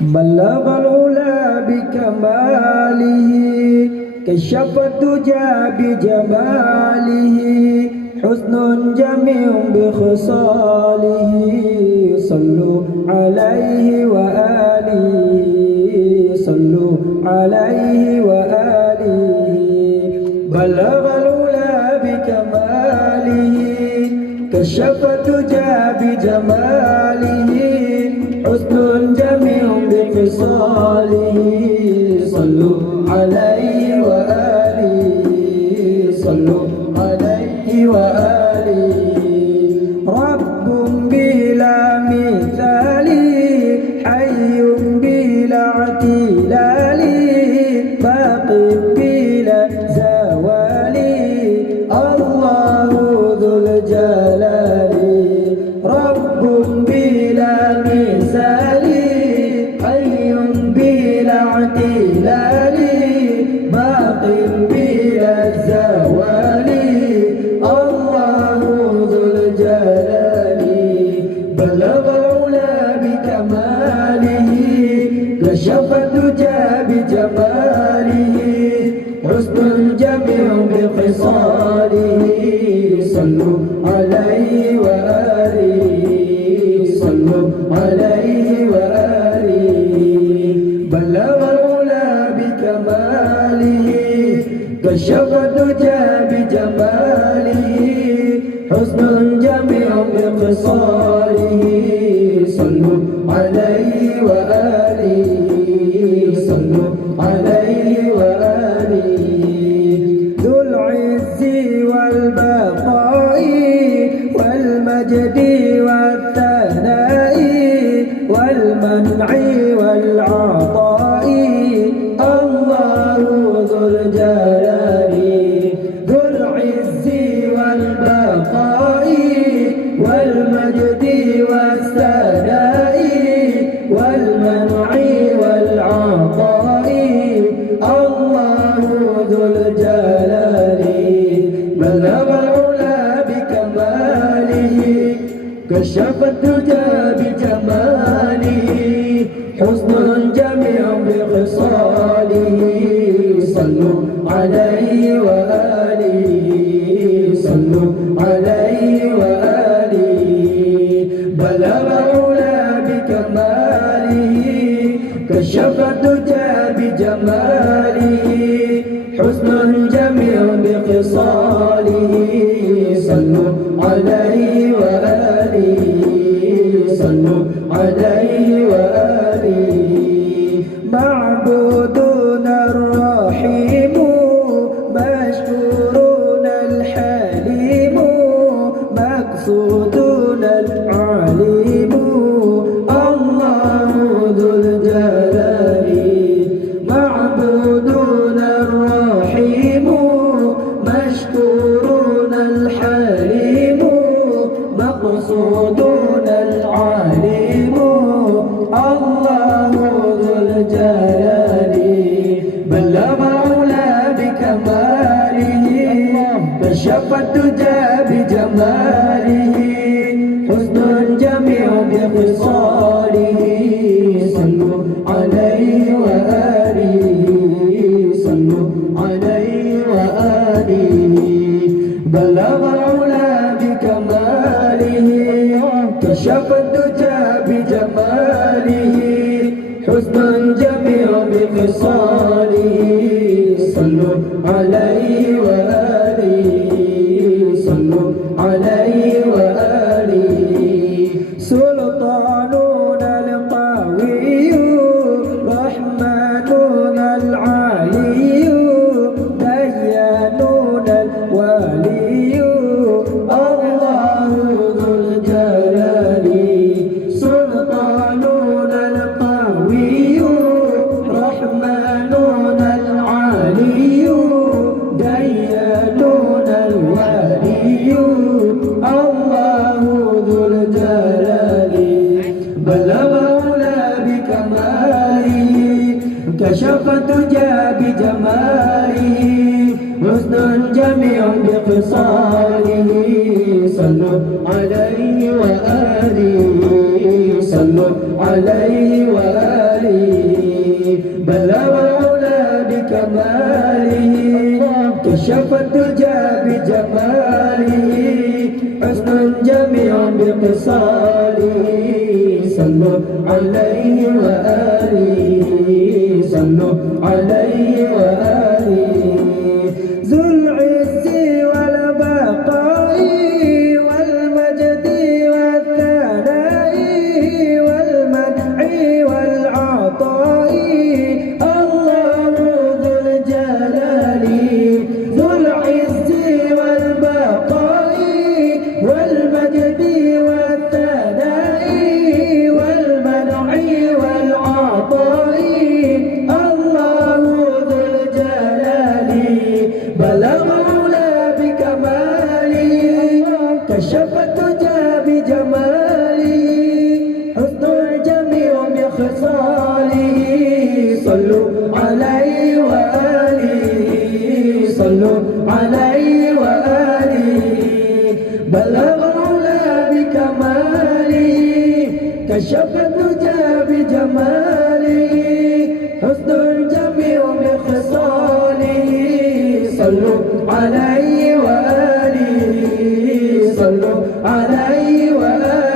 بلغ العلا بكماله كشف الدجى بجماله حسن جميع بخصاله صلوا عليه وآله صلوا عليه وآله بلغ العلا بكماله كشف الدجى بجماله حسن جميع بخصاله صلوا عليه وآله صلوا عليه وآله رب بلا مثال حي بلا اعتلال باق بلا زوال الله ذو الجلال رب بلا مثال حي بلا اعتلال باق بلا زوال الله ذو الجلال بلغ العلا بكماله كشف الدجى بجماله حسن جميع بخصاله صلوا عليه وآله صلوا عليه وآله بلغ العلا بكماله كشف الدجى بجماله حسن جميع بخصاله صلوا عليه وآله صلوا عليه وآله ذو العز والبقاء والمجد والثناء والمنع والعطاء الله ذو الجلال ذو العز والبقاء والمجد والثناء والمنع والعطاء الله ذو الجلال بلغ العلا بكماله كشف الدجى بجماله حسن جميع بخصاله صلوا عليه وآله صلوا عليه وآله بلغ العلا بكماله كشف الدجى بجماله حسن جميع بخصاله صلوا عليه وآله صلوا عليه وآله معبودنا الرحيم مشكورنا الحليم مقصودنا العليم الله ذو الجلال معبودنا الرحيم مشكورنا الحليم مقصودنا العليم الله ذو الجلال بلغ العلا بكماله كشف الدجى بجماله حسن جميع بخصاله صلوا عليه وآله صلوا عليه وآله بلغ العلا بكماله كشف الدجى بجماله حسن جميع بخصاله صلوا عليه وآله صلوا عليه وآله سلطاننا القوي رحمننا العلي دياننا الولي الله ذو الجلال سلطاننا القوي رحمننا العلي دياننا الولي الله ذو الجلال بلغ العلا بكماله كشف الدجى بجماله حسن جميع بخصاله صلوا عليه وآله صلوا عليه وآله بلغ العلا بكماله كشف الدجى بجماله حسن جميع بقصاله صلوا عليه وآله صلوا عليه وآله ذو العز والبقاء والمجد والثناء والمدح والعطاء الله ذو الجلال ذو العز والبقاء والمجد والثناء والمنع والعطاء الله ذو الجلال بلغ العلا بكماله كشف الدجى بجماله حسن الجميع بخصاله صلوا عليه وآله صلوا عليه وآله بلغ العلا بكماله كشف الدجى بجماله حسن الجميع بخصاله صلوا عليه وآله صلوا عليه وآله